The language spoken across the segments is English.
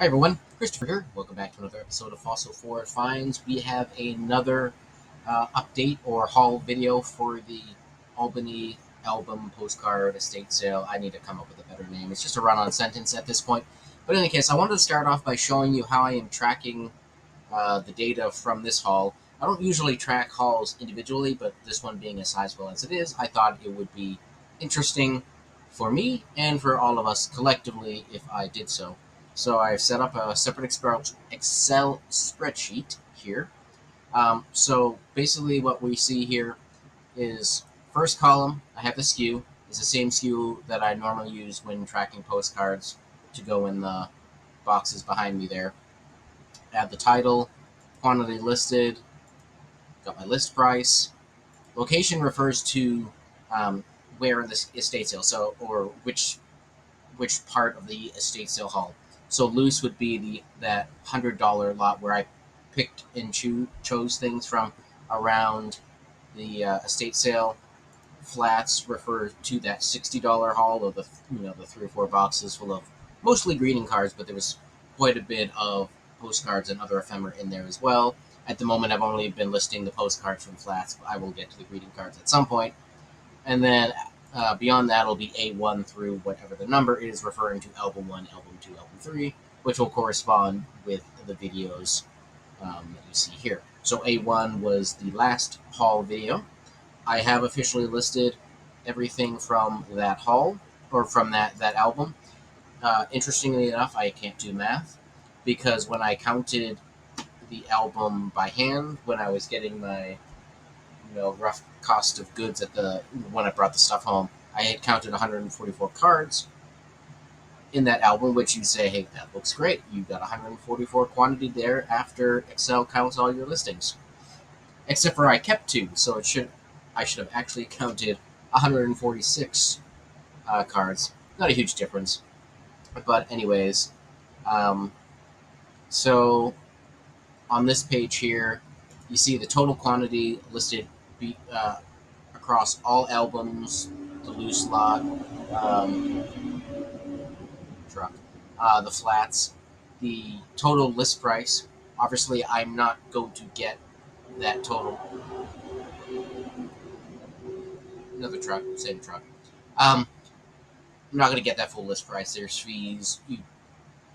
Hi everyone, Christopher here. Welcome back to another episode of Fossil Forest Finds. We have another update or haul video for the Albany album postcard estate sale. I need to come up with a better name. It's just a run-on sentence at this point. But in any case, I wanted to start off by showing you how I am tracking the data from this haul. I don't usually track hauls individually, but this one being as sizable as it is, I thought it would be interesting for me and for all of us collectively if I did so. So I've set up a separate Excel spreadsheet here. So basically what we see here is first column, I have the SKU. It's the same SKU that I normally use when tracking postcards to go in the boxes behind me there. Add the title, quantity listed, got my list price. Location refers to where in the estate sale, so or which part of the estate sale haul. So loose would be that $100 lot where I picked and chose things from around the estate sale. Flats refer to that $60 haul of the 3 or 4 boxes full of mostly greeting cards, but there was quite a bit of postcards and other ephemera in there as well. At the moment, I've only been listing the postcards from flats, but I will get to the greeting cards at some point. And then beyond that will be A1 through whatever the number is, referring to Album 1, Album 2, Album 3, which will correspond with the videos that you see here. So A1 was the last haul video. I have officially listed everything from that haul, or from that album. Interestingly enough, I can't do math, because when I counted the album by hand, when I was getting my rough cost of goods when I brought the stuff home, I had counted 144 cards in that album, which you'd say, hey, that looks great. You've got 144 quantity there after Excel counts all your listings. Except for I kept 2, so I should have actually counted 146 cards. Not a huge difference. But anyways, so on this page here, you see the total quantity listed across all albums, the loose lot, the flats, the total list price. Obviously, I'm not going to get that total. Another truck, same truck. I'm not going to get that full list price. There's fees. You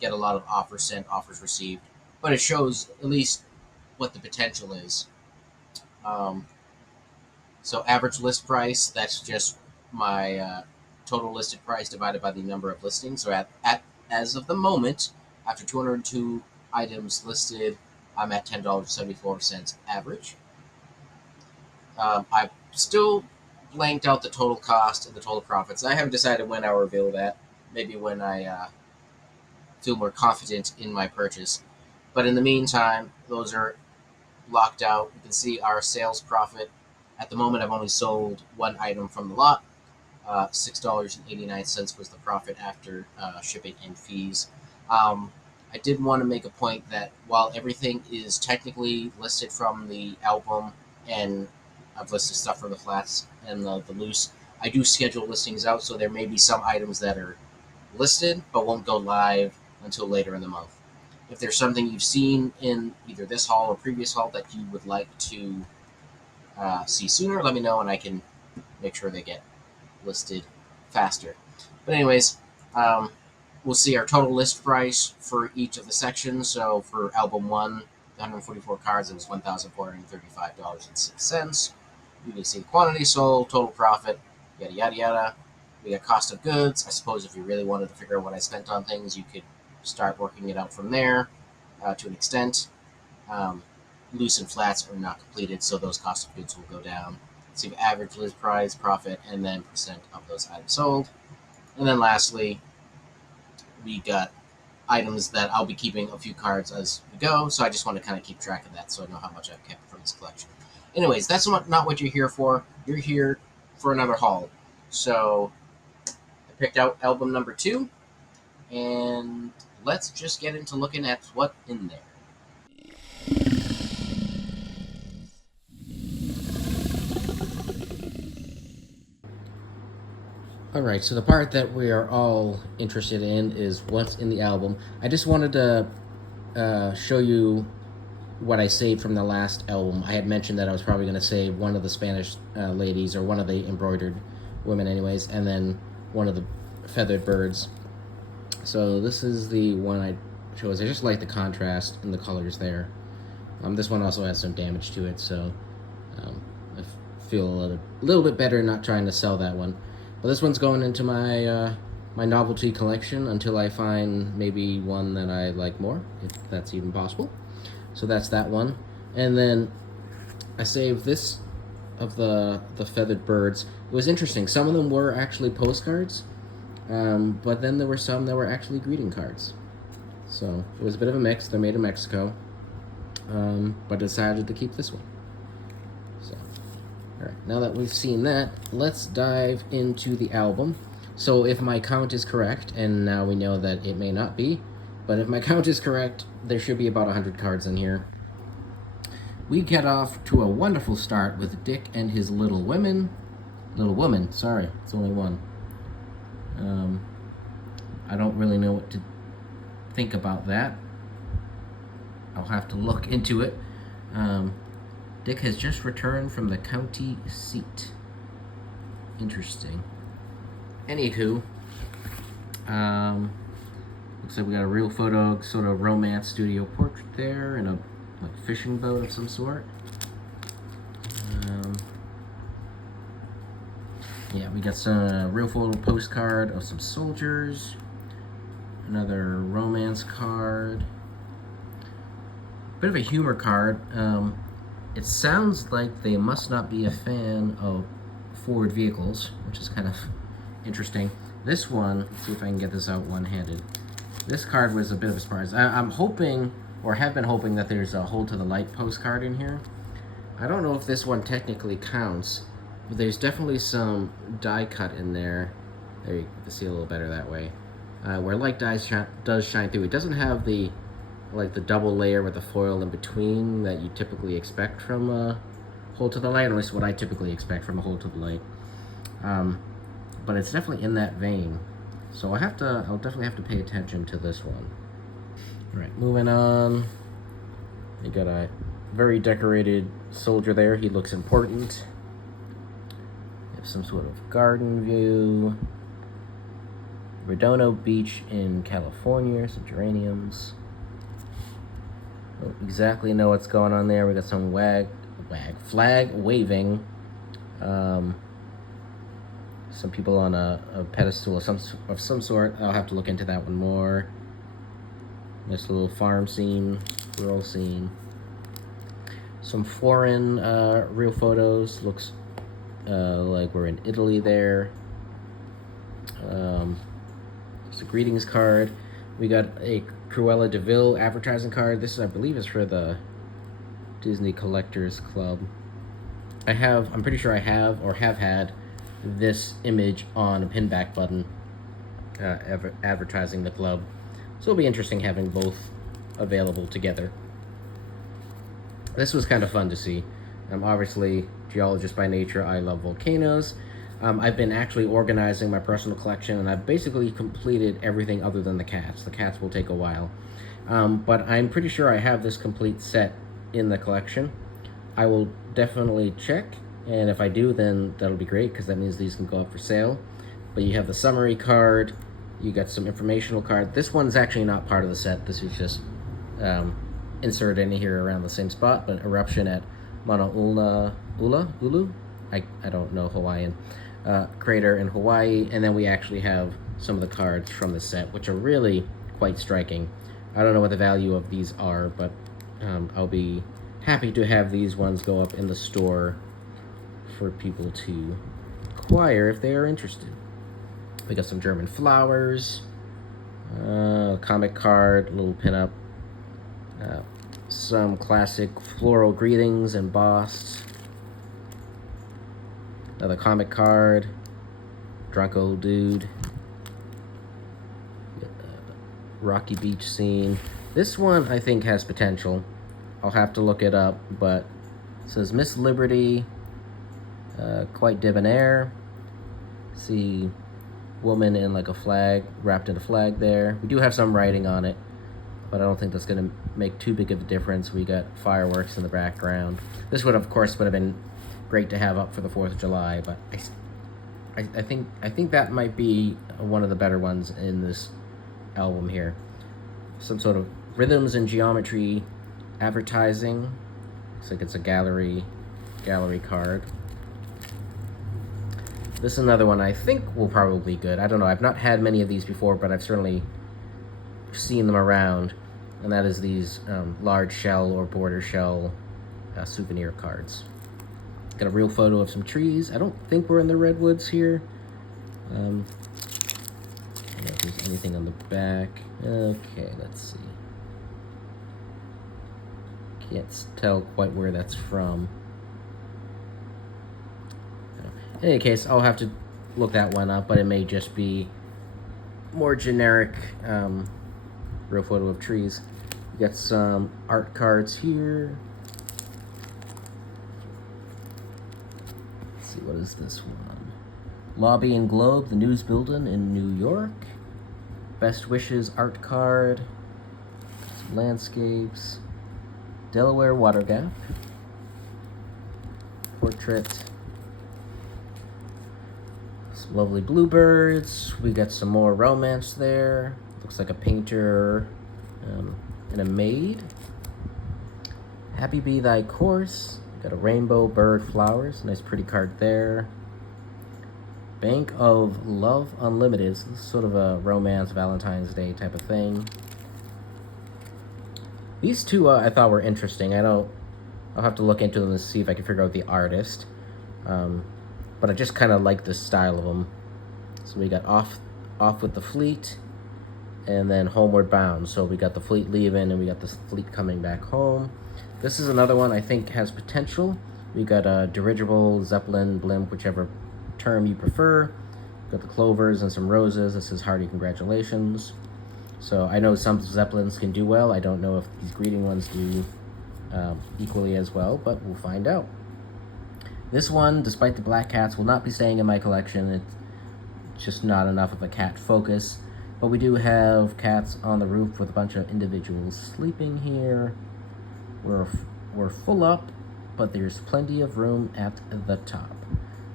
get a lot of offers sent, offers received, but it shows at least what the potential is. So average list price, that's just my total listed price divided by the number of listings. So as of the moment, after 202 items listed, I'm at $10.74 average. I've still blanked out the total cost and the total profits. I haven't decided when I'll reveal that. Maybe when I feel more confident in my purchase. But in the meantime, those are locked out. You can see our sales profit. At the moment, I've only sold 1 item from the lot. $6.89 was the profit after shipping and fees. I did want to make a point that while everything is technically listed from the album, and I've listed stuff from the flats and the loose, I do schedule listings out, so there may be some items that are listed but won't go live until later in the month. If there's something you've seen in either this haul or previous haul that you would like to see sooner, let me know and I can make sure they get listed faster. But anyways, we'll see our total list price for each of the sections. So for album 1, the 144 cards, it was $1,435.06. You can see quantity sold, total profit, yada yada yada. We got cost of goods. I suppose if you really wanted to figure out what I spent on things, you could start working it out from there to an extent. Loose and flats are not completed, so those cost of goods will go down. So you have average list price, profit, and then percent of those items sold. And then lastly, we got items that I'll be keeping a few cards as we go, so I just want to kind of keep track of that so I know how much I've kept from this collection. Anyways, that's not what you're here for. You're here for another haul. So I picked out album number 2, and let's just get into looking at what's in there. Alright, so the part that we are all interested in is what's in the album. I just wanted to show you what I saved from the last album. I had mentioned that I was probably going to save one of the Spanish ladies, or one of the embroidered women anyways, and then one of the feathered birds. So this is the one I chose. I just like the contrast in the colors there. This one also has some damage to it, so I feel a little bit better not trying to sell that one. But this one's going into my my novelty collection until I find maybe one that I like more, if that's even possible. So that's that one. And then I saved this of the feathered birds. It was interesting. Some of them were actually postcards, but then there were some that were actually greeting cards. So it was a bit of a mix. They're made in Mexico, but decided to keep this one. So, all right, now that we've seen that, let's dive into the album. So if my count is correct, and now we know that it may not be, but if my count is correct, there should be about 100 cards in here. We get off to a wonderful start with Dick and his little woman, sorry, it's only one. I don't really know what to think about that. I'll have to look into it. Dick has just returned from the county seat. Interesting. Anywho, looks like we got a real photo, sort of romance studio portrait there, and a fishing boat of some sort. Yeah, we got some real photo postcard of some soldiers, another romance card, bit of a humor card. It sounds like they must not be a fan of Ford vehicles, which is kind of interesting. This one, let's see if I can get this out one-handed. This card was a bit of a surprise. I'm hoping, or have been hoping, that there's a Hold to the Light postcard in here. I don't know if this one technically counts, but there's definitely some die cut in there. There, you can see a little better that way. Where light does shine through. It doesn't have the double layer with the foil in between that you typically expect from a Hold to the Light, or at least what I typically expect from a Hold to the Light. But it's definitely in that vein. So I'll definitely have to pay attention to this one. All right, moving on. You got a very decorated soldier there. He looks important. You have some sort of garden view. Redondo Beach in California, some geraniums. Don't exactly know what's going on there. We got some flag waving. Some people on a pedestal of some sort. I'll have to look into that one more. Nice little farm scene, rural scene. Some foreign real photos. Looks like we're in Italy there. It's a greetings card. We got a Cruella de Vil advertising card. This, I believe, is for the Disney Collectors Club. I'm pretty sure I have had this image on a pinback button advertising the club. So it'll be interesting having both available together. This was kind of fun to see. I'm obviously geologist by nature. I love volcanoes. I've been actually organizing my personal collection, and I've basically completed everything other than the cats. The cats will take a while. But I'm pretty sure I have this complete set in the collection. I will definitely check, and if I do, then that'll be great, because that means these can go up for sale. But you have the summary card, you got some informational card. This one's actually not part of the set. This is just inserted in here around the same spot, but eruption at Mauna Ulu? I don't know Hawaiian. Crater in Hawaii, and then we actually have some of the cards from the set, which are really quite striking. I don't know what the value of these are, but I'll be happy to have these ones go up in the store for people to acquire if they are interested. We got some German flowers, comic card, little pinup, some classic floral greetings embossed, another comic card, drunk old dude, rocky beach scene. This one I think has potential. I'll have to look it up, but it says Miss Liberty, quite debonair. See, woman in like a flag, wrapped in a flag there. We do have some writing on it, but I don't think that's going to make too big of a difference. We got fireworks in the background. This would, of course, have been great to have up for the 4th of July, but I think that might be one of the better ones in this album here. Some sort of rhythms and geometry advertising. Looks like it's a gallery card. This is another one I think will probably be good. I don't know. I've not had many of these before, but I've certainly seen them around. And that is these large shell or border shell souvenir cards. Got a real photo of some trees. I don't think we're in the redwoods here. I don't know if there's anything on the back. Okay, let's see. Can't tell quite where that's from. In any case, I'll have to look that one up, but it may just be more generic real photo of trees. We got some art cards here. Let's see, what is this one? Lobby and Globe, the news building in New York. Best wishes art card. Some landscapes. Delaware Water Gap. Portrait. Some lovely bluebirds. We got some more romance there. Looks like a painter and a maid. Happy be thy course. Got a rainbow, bird, flowers. Nice pretty card there. Bank of Love Unlimited. So this is sort of a romance Valentine's Day type of thing. These two I thought were interesting. I'll have to look into them and see if I can figure out the artist. But I just kind of like the style of them. So we got off with the fleet, and then homeward bound. So we got the fleet leaving, and we got the fleet coming back home. This is another one I think has potential. We got a dirigible, Zeppelin, blimp, whichever term you prefer. Got the clovers and some roses. This is hearty congratulations. So I know some Zeppelins can do well. I don't know if these greeting ones do equally as well, but we'll find out. This one, despite the black cats, will not be staying in my collection. It's just not enough of a cat focus. But we do have cats on the roof with a bunch of individuals sleeping here. We're full up, but there's plenty of room at the top.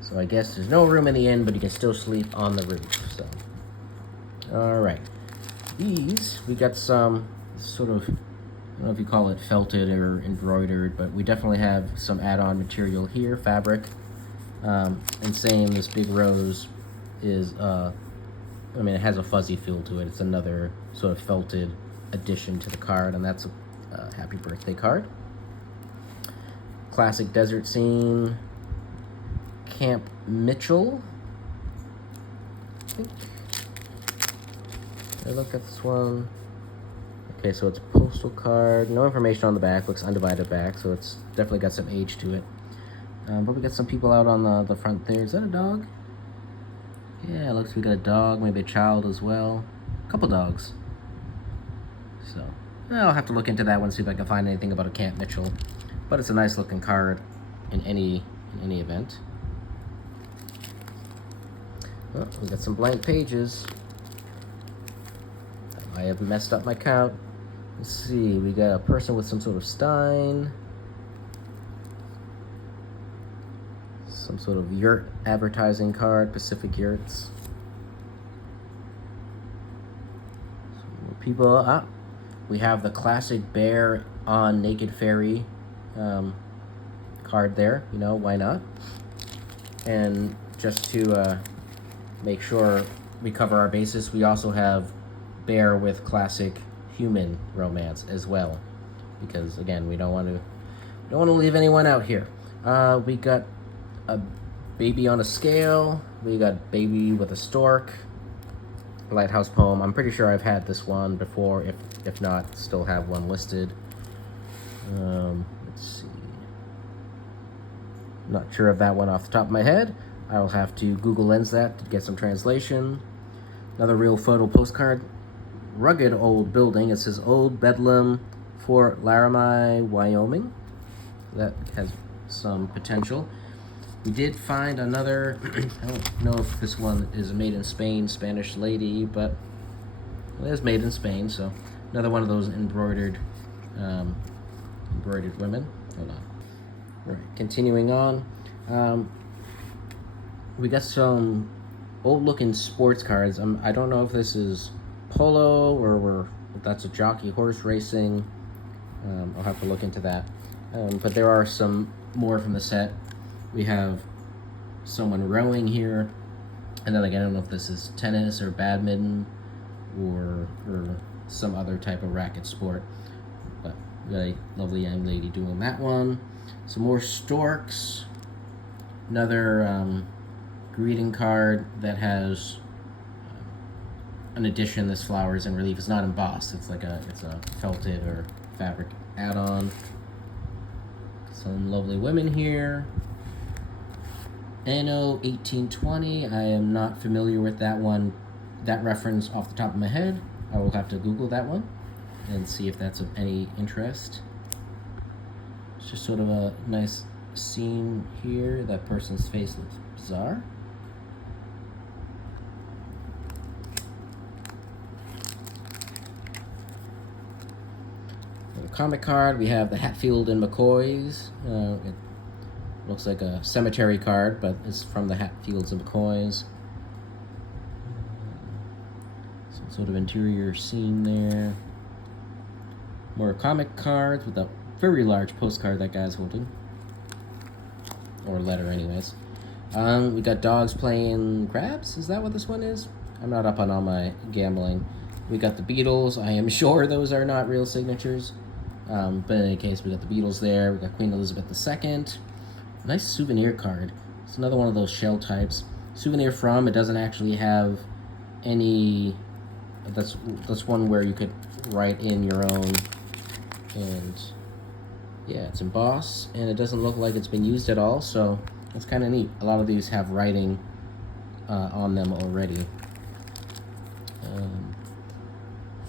So I guess there's no room in the inn, but you can still sleep on the roof. So, all right. These, we got some sort of, I don't know if you call it felted or embroidered, but we definitely have some add-on material here, fabric. And same, this big rose is, it has a fuzzy feel to it. It's another sort of felted addition to the card, and that's a happy birthday card. Classic desert scene. Camp Mitchell, I think. I look at this one. Okay, so it's a postal card. No information on the back. Looks undivided back, so it's definitely got some age to it. But we got some people out on the front there. Is that a dog? Yeah, it looks like we got a dog, maybe a child as well. A couple dogs. So, I'll have to look into that one, see if I can find anything about a Camp Mitchell. But it's a nice looking card in any event. Oh, we got some blank pages. I have messed up my count. Let's see, we got a person with some sort of stein. Some sort of yurt advertising card, Pacific Yurts. Some more people. We have the classic bear on naked Faerie card there. You know, why not? And just to make sure we cover our bases, we also have bear with classic human romance as well, because again, we don't want to leave anyone out here. We got a baby on a scale. We got baby with a stork. Lighthouse poem. I'm pretty sure I've had this one before. If not, still have one listed. Let's see. Not sure of that one off the top of my head. I'll have to Google Lens that to get some translation. Another real photo postcard. Rugged old building. It says Old Bedlam, Fort Laramie, Wyoming. That has some potential. We did find another, I don't know if this one is made in Spain, Spanish lady, but it is made in Spain, so another one of those embroidered women. Hold on. All right, continuing on. We got some old-looking sports cards. I don't know if this is polo or if that's a jockey horse racing. I'll have to look into that. But there are some more from the set. We have someone rowing here, and then again, I don't know if this is tennis or badminton or some other type of racket sport. But very lovely young lady doing that one. Some more storks. Another greeting card that has an addition. This flowers in relief. It's not embossed. It's a felted or fabric add-on. Some lovely women here. Anno 1820. I am not familiar with that one, that reference off the top of my head. I will have to Google that one and see if that's of any interest. It's just sort of a nice scene here. That person's face looks bizarre. For the comic card, we have the Hatfield and McCoys. It looks like a cemetery card, but it's from the Hatfields and McCoys. Some sort of interior scene there. More comic cards with a very large postcard that guy's holding. Or letter, anyways. We got dogs playing crabs. Is that what this one is? I'm not up on all my gambling. We got the Beatles. I am sure those are not real signatures. But in any case, we got the Beatles there. We got Queen Elizabeth II. Nice souvenir card. It's another one of those shell types. Souvenir from, it doesn't actually have any... That's one where you could write in your own. And yeah, it's embossed, and it doesn't look like it's been used at all, so it's kind of neat. A lot of these have writing on them already.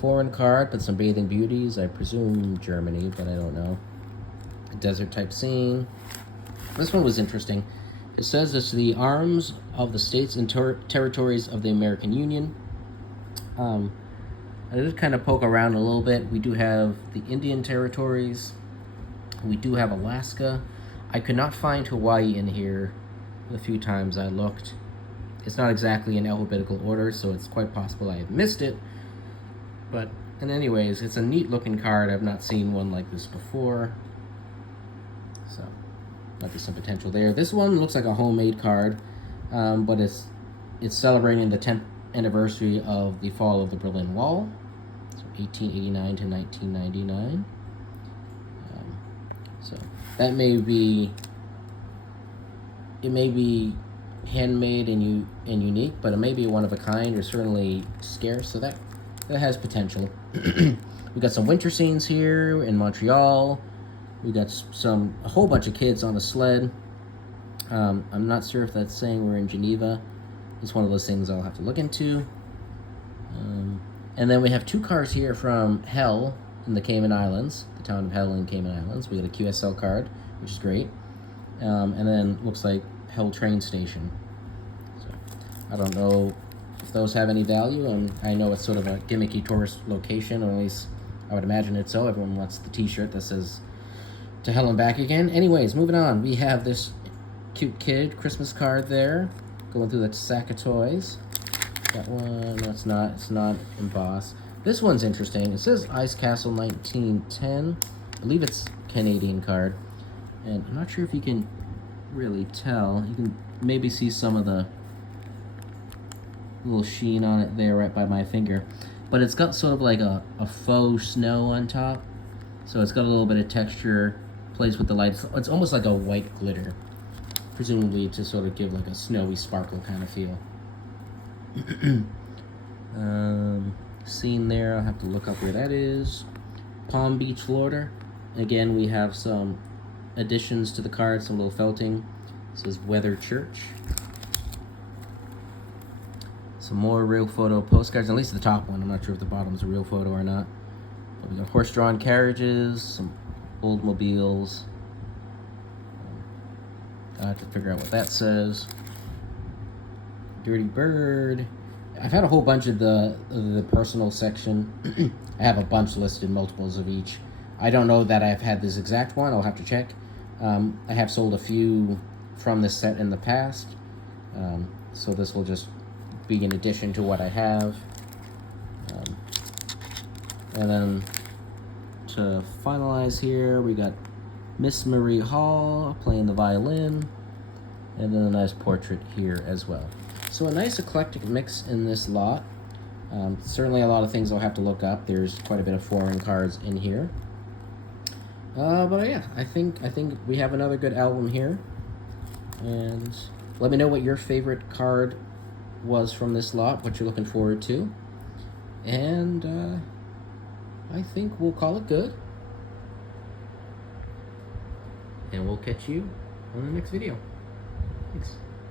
Foreign card, but some bathing beauties. I presume Germany, but I don't know. A desert type scene. This one was interesting. It says it's the arms of the states and territories of the American Union. I did kind of poke around a little bit. We do have the Indian territories. We do have Alaska. I could not find Hawaii in here the few times I looked. It's not exactly in alphabetical order, so it's quite possible I have missed it. But, and anyways, it's a neat looking card. I've not seen one like this before. So, might be some potential there. This one looks like a homemade card, but it's celebrating the 10th anniversary of the fall of the Berlin Wall. So 1889 to 1999. So that may be handmade and unique, but it may be one of a kind or certainly scarce. So that has potential. We got some winter scenes here in Montreal. We got a whole bunch of kids on a sled. I'm not sure if that's saying we're in Geneva. It's one of those things I'll have to look into. And then we have two cars here from Hell in the Cayman Islands, the town of Hell in Cayman Islands. We got a QSL card, which is great. And then looks like Hell train station. So I don't know if those have any value. I know it's sort of a gimmicky tourist location, or at least I would imagine it so. Everyone wants the t-shirt that says to Hell and back again. Anyways, moving on. We have this cute kid Christmas card there, going through that sack of toys. That one, no, it's not embossed. This one's interesting. It says Ice Castle 1910. I believe it's Canadian card. And I'm not sure if you can really tell. You can maybe see some of the little sheen on it there right by my finger. But it's got sort of like a faux snow on top. So it's got a little bit of texture, plays with the lights. It's almost like a white glitter, presumably to sort of give like a snowy sparkle kind of feel. Scene there, I'll have to look up where that is. Palm Beach, Florida. Again, we have some additions to the card, some little felting. This is Weather Church. Some more real photo postcards, at least the top one. I'm not sure if the bottom's a real photo or not. But we got horse-drawn carriages, some old mobiles. to figure out what that says. Dirty Bird. I've had a whole bunch of the personal section. I have a bunch listed, multiples of each. I don't know that I've had this exact one. I'll have to check. I have sold a few from this set in the past, so this will just be in addition to what I have. And then to finalize here, we got Miss Marie Hall playing the violin, and then a nice portrait here as well. So a nice eclectic mix in this lot. Certainly a lot of things I'll have to look up. There's quite a bit of foreign cards in here. But yeah, I think we have another good album here. And let me know what your favorite card was from this lot, what you're looking forward to. And I think we'll call it good. And we'll catch you on the next video. Thanks.